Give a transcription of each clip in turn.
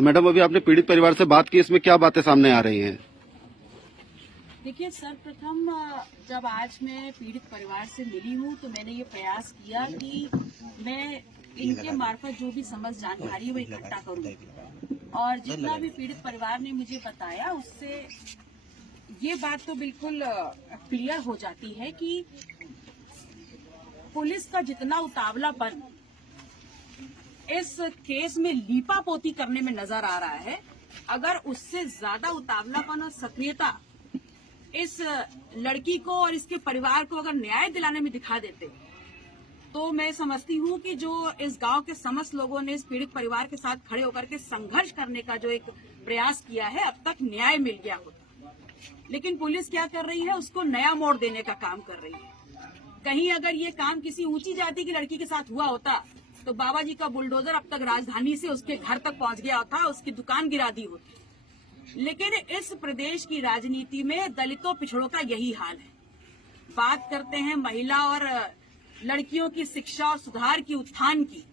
तो मैडम अभी आपने पीड़ित परिवार से बात की, इसमें क्या बातें सामने आ रही हैं? देखिए, सर्वप्रथम जब आज मैं पीड़ित परिवार से मिली हूँ तो मैंने ये प्रयास किया कि मैं इनके मार्फत जो भी समझ जानकारी है वो इकट्ठा करूँ और जितना भी पीड़ित परिवार ने मुझे बताया उससे ये बात तो बिल्कुल क्लियर हो जाती है कि पुलिस का जितना उतावलापन इस केस में लीपापोती करने में नजर आ रहा है, अगर उससे ज्यादा उतावलापन और सक्रियता इस लड़की को और इसके परिवार को अगर न्याय दिलाने में दिखा देते तो मैं समझती हूँ कि जो इस गांव के समस्त लोगों ने इस पीड़ित परिवार के साथ खड़े होकर के संघर्ष करने का जो एक प्रयास किया है, अब तक न्याय मिल गया होता। लेकिन पुलिस क्या कर रही है, उसको नया मोड़ देने का काम कर रही है। कहीं अगर ये काम किसी ऊंची जाति की लड़की के साथ हुआ होता तो बाबा जी का बुलडोजर अब तक राजधानी से उसके घर तक पहुंच गया होता, उसकी दुकान गिरा दी होती। लेकिन इस प्रदेश की राजनीति में दलितों पिछड़ों का यही हाल है। बात करते हैं महिला और लड़कियों की शिक्षा और सुधार की, उत्थान की,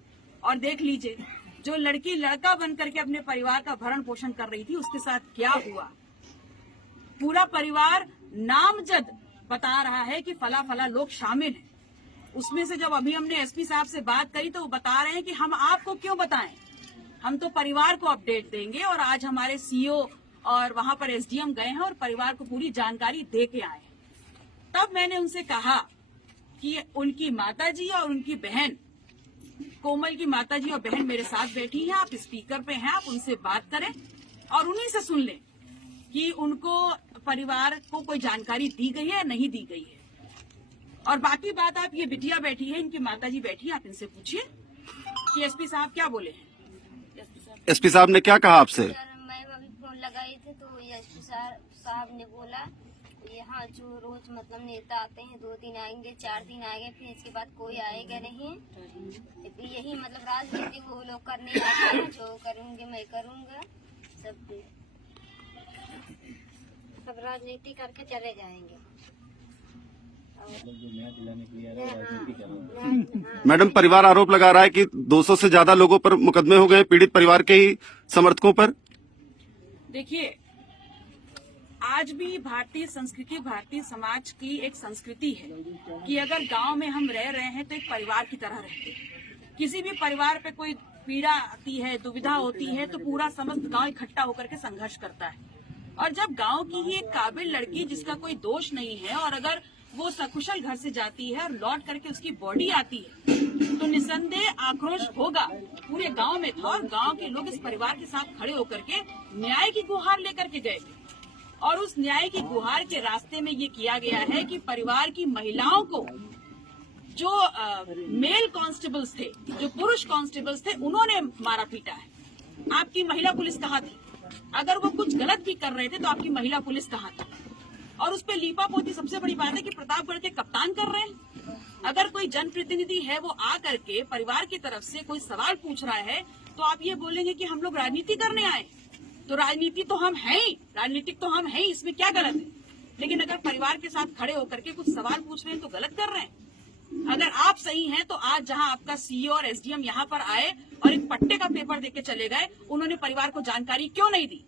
और देख लीजिए जो लड़की लड़का बन करके अपने परिवार का भरण पोषण कर रही थी उसके साथ क्या हुआ। पूरा परिवार नामजद बता रहा है कि फला फला लोग शामिल हैं। उसमें से जब अभी हमने एसपी साहब से बात करी तो वो बता रहे हैं कि हम आपको क्यों बताएं, हम तो परिवार को अपडेट देंगे। और आज हमारे सीओ और वहां पर एसडीएम गए हैं और परिवार को पूरी जानकारी दे के आए हैं। तब मैंने उनसे कहा कि उनकी माताजी और उनकी बहन, कोमल की माताजी और बहन मेरे साथ बैठी हैं, आप स्पीकर पे हैं, आप उनसे बात करें और उन्हीं से सुन लें कि उनको परिवार को कोई जानकारी दी गई है या नहीं दी गई है। और बाकी बात, आप ये बिटिया बैठी है, इनकी माताजी बैठी है, आप इनसे पूछिए कि एसपी साहब क्या बोले हैं। एसपी साहब ने क्या कहा आपसे? मैं अभी फोन लगाई थी तो एसपी साहब ने बोला यहाँ जो रोज मतलब नेता आते हैं 2 दिन आएंगे, 4 दिन आएंगे, फिर इसके बाद कोई आएगा नहीं। यही मतलब राजनीति वो लोग करने आते हैं, जो करूँगे मैं करूँगा, सब राजनीति करके चले जाएंगे। मैडम, परिवार आरोप लगा रहा है कि 200 से ज्यादा लोगों पर मुकदमे हो गए, पीड़ित परिवार के ही समर्थकों पर। देखिए, आज भी भारतीय संस्कृति, भारतीय समाज की एक संस्कृति है कि अगर गांव में हम रह रहे हैं तो एक परिवार की तरह रहते हैं। किसी भी परिवार पे कोई पीड़ा आती है, दुविधा होती है तो पूरा समस्त गांव इकट्ठा होकर के संघर्ष करता है। और जब गांव की ही एक काबिल लड़की जिसका कोई दोष नहीं है और अगर वो सकुशल घर से जाती है और लौट करके उसकी बॉडी आती है तो निसंदेह आक्रोश होगा पूरे गांव में था। और गांव के लोग इस परिवार के साथ खड़े होकर के न्याय की गुहार लेकर के गए और उस न्याय की गुहार के रास्ते में ये किया गया है कि परिवार की महिलाओं को जो मेल कांस्टेबल्स थे, जो पुरुष कांस्टेबल्स थे, उन्होंने मारा पीटा है। आपकी महिला पुलिस कहाँ थी? अगर वो कुछ गलत भी कर रहे थे तो आपकी महिला पुलिस कहाँ थी? और उस पे लीपापोती, सबसे बड़ी बात है कि प्रतापगढ़ के कप्तान कर रहे हैं। अगर कोई जनप्रतिनिधि है वो आ करके परिवार की तरफ से कोई सवाल पूछ रहा है तो आप ये बोलेंगे कि हम लोग राजनीति करने आए, तो राजनीति तो हम हैं ही, राजनीतिक तो हम हैं ही, इसमें क्या गलत है? लेकिन अगर परिवार के साथ खड़े होकर के कुछ सवाल पूछ रहे हैं तो गलत कर रहे हैं। अगर आप सही हैं तो आज जहां आपका सीईओ और एसडीएम यहां पर आए और एक पट्टे का पेपर देके चले गए, उन्होंने परिवार को जानकारी क्यों नहीं दी?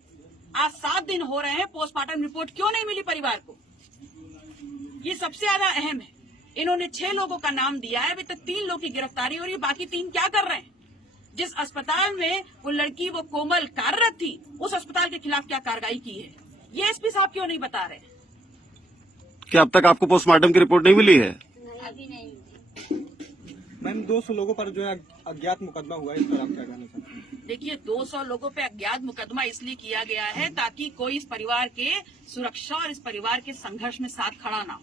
आज 7 दिन हो रहे हैं, पोस्टमार्टम रिपोर्ट क्यों नहीं मिली परिवार को? ये सबसे ज्यादा अहम है। इन्होंने 6 लोगों का नाम दिया है, अभी तक 3 लोगों की गिरफ्तारी हो रही है, बाकी 3 क्या कर रहे हैं? जिस अस्पताल में वो लड़की, वो कोमल कार्यरत थी, उस अस्पताल के खिलाफ क्या कार्रवाई की है, ये एसपी साहब क्यों नहीं बता रहे? क्या अब तक आपको पोस्टमार्टम की रिपोर्ट नहीं मिली है? अभी नहीं। मैम, 200 लोगों पर जो है अज्ञात मुकदमा हुआ है, इस पर आप क्या कहना चाहते हैं? देखिए, 200 लोगों पे अज्ञात मुकदमा इसलिए किया गया है ताकि कोई इस परिवार के सुरक्षा और इस परिवार के संघर्ष में साथ खड़ा ना हो।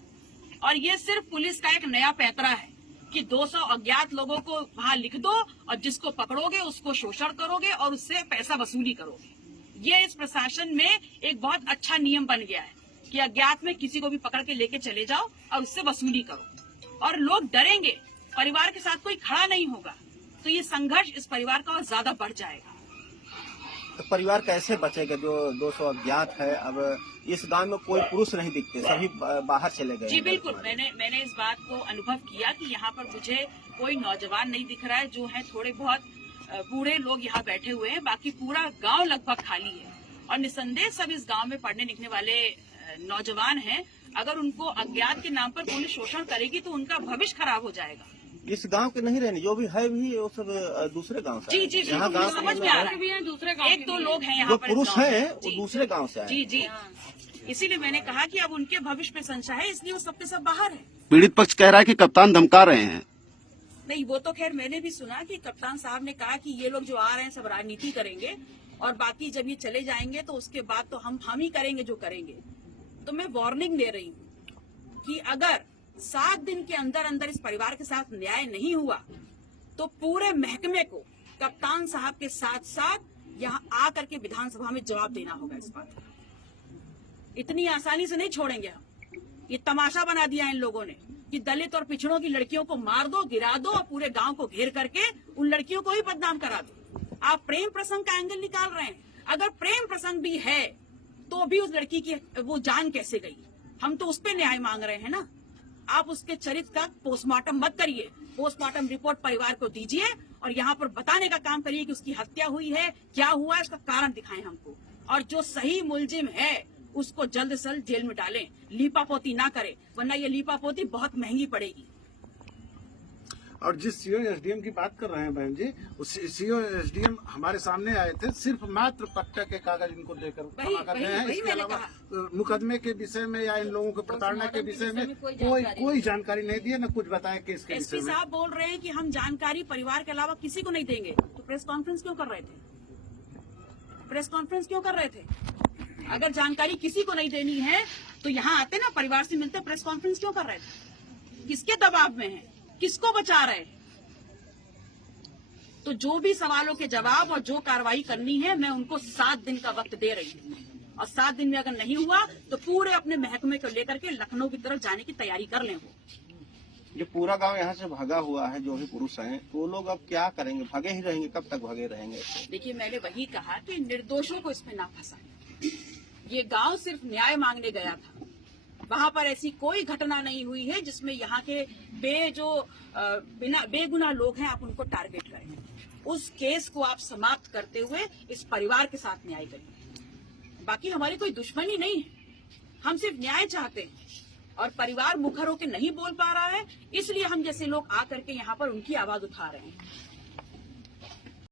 और ये सिर्फ पुलिस का एक नया पैंतरा है कि 200 अज्ञात लोगों को वहां लिख दो और जिसको पकड़ोगे उसको शोषण करोगे और उससे पैसा वसूली करोगे। ये इस प्रशासन में एक बहुत अच्छा नियम बन गया है कि अज्ञात में किसी को भी पकड़ के लेके चले जाओ और उससे वसूली करो। और लोग डरेंगे, परिवार के साथ कोई खड़ा नहीं होगा तो ये संघर्ष इस परिवार का और ज्यादा बढ़ जाएगा। तो परिवार कैसे बचेगा जो 200 अज्ञात है? अब इस गांव में कोई पुरुष नहीं दिखते, सभी बाहर चले गए। जी बिल्कुल, मैंने इस बात को अनुभव किया कि यहाँ पर मुझे कोई नौजवान नहीं दिख रहा है। जो है थोड़े बहुत बूढ़े लोग यहाँ बैठे हुए हैं, बाकी पूरा गांव लगभग खाली है। और निसंदेह सब इस गांव में पढ़ने लिखने वाले नौजवान हैं। अगर उनको अज्ञात के नाम पर पुलिस शोषण करेगी तो उनका भविष्य खराब हो जाएगा। इस गांव के नहीं रहने, जो भी है भी वो सब दूसरे गांव से जी आए। जी, यहाँ गांव समझ में आ रहा है। दूसरे गांव एक दो लोग हैं यहाँ जो पर, पुरुष इस गांव हैं में। वो जी, दूसरे गांव से आए। जी जी, इसीलिए मैंने कहा कि अब उनके भविष्य में संशय है, इसलिए वो सबके सब बाहर है। पीड़ित पक्ष कह रहा है कि कप्तान धमका रहे हैं। नहीं, वो तो खैर मैंने भी सुना कि कप्तान साहब ने कहा कि ये लोग जो आ रहे हैं सब राजनीति करेंगे और बाकी जब ये चले जाएंगे तो उसके बाद तो हम ही करेंगे जो करेंगे। तो मैं वार्निंग दे रही हूँ कि अगर 7 दिन के अंदर अंदर इस परिवार के साथ न्याय नहीं हुआ तो पूरे महकमे को कप्तान साहब के साथ साथ यहाँ आकर के विधानसभा में जवाब देना होगा इस बात का। इतनी आसानी से नहीं छोड़ेंगे हम। ये तमाशा बना दिया इन लोगों ने कि दलित और पिछड़ों की लड़कियों को मार दो, गिरा दो और पूरे गांव को घेर करके उन लड़कियों को ही बदनाम करा दो। आप प्रेम प्रसंग का एंगल निकाल रहे हैं। अगर प्रेम प्रसंग भी है तो भी उस लड़की की वो जान कैसे गई? हम तो उस पर न्याय मांग रहे हैं ना। आप उसके चरित्र का पोस्टमार्टम मत करिए, पोस्टमार्टम रिपोर्ट परिवार को दीजिए और यहाँ पर बताने का काम करिए कि उसकी हत्या हुई है, क्या हुआ है, इसका कारण दिखाएं हमको। और जो सही मुलजिम है उसको जल्द से जल्द जेल में डालें, लीपापोती ना करें, वरना ये लीपापोती बहुत महंगी पड़ेगी। और जिस सीओ एसडीएम की बात कर रहे हैं बहन जी, उस सीओ एसडीएम हमारे सामने आए थे, सिर्फ मात्र पट्टा के कागज इनको देकर क्षमा कर रहे हैं। इसके अलावा मुकदमे के विषय में या इन लोगों को प्रताड़ना के विषय में कोई जानकारी नहीं दी है, न कुछ बताया केस के विषय एसपी में। साहब बोल रहे हैं कि हम जानकारी परिवार के अलावा किसी को नहीं देंगे, तो प्रेस कॉन्फ्रेंस क्यों कर रहे थे? प्रेस कॉन्फ्रेंस क्यों कर रहे थे? अगर जानकारी किसी को नहीं देनी है तो यहाँ आते ना, परिवार से मिलते, प्रेस कॉन्फ्रेंस क्यों कर रहे थे? किसके दबाव में है? किसको बचा रहे हैं? तो जो भी सवालों के जवाब और जो कार्रवाई करनी है मैं उनको 7 दिन का वक्त दे रही हूँ। और 7 दिन में अगर नहीं हुआ तो पूरे अपने महकमे को लेकर के लखनऊ की तरफ जाने की तैयारी कर लें। वो ये पूरा गांव यहाँ से भागा हुआ है, जो भी पुरुष हैं, तो वो लोग अब क्या करेंगे? भागे ही रहेंगे? कब तक भागे रहेंगे? देखिए, मैंने वही कहा कि निर्दोषों को इसमें ना फंसाएं। ये गांव सिर्फ न्याय मांगने गया था। वहां पर ऐसी कोई घटना नहीं हुई है जिसमें यहाँ के बेगुनाह लोग हैं आप उनको टारगेट करें। उस केस को आप समाप्त करते हुए इस परिवार के साथ न्याय करिए। बाकी हमारी कोई दुश्मनी नहीं है, हम सिर्फ न्याय चाहते हैं। और परिवार मुखर होकर नहीं बोल पा रहा है, इसलिए हम जैसे लोग आकर के यहाँ पर उनकी आवाज उठा रहे हैं।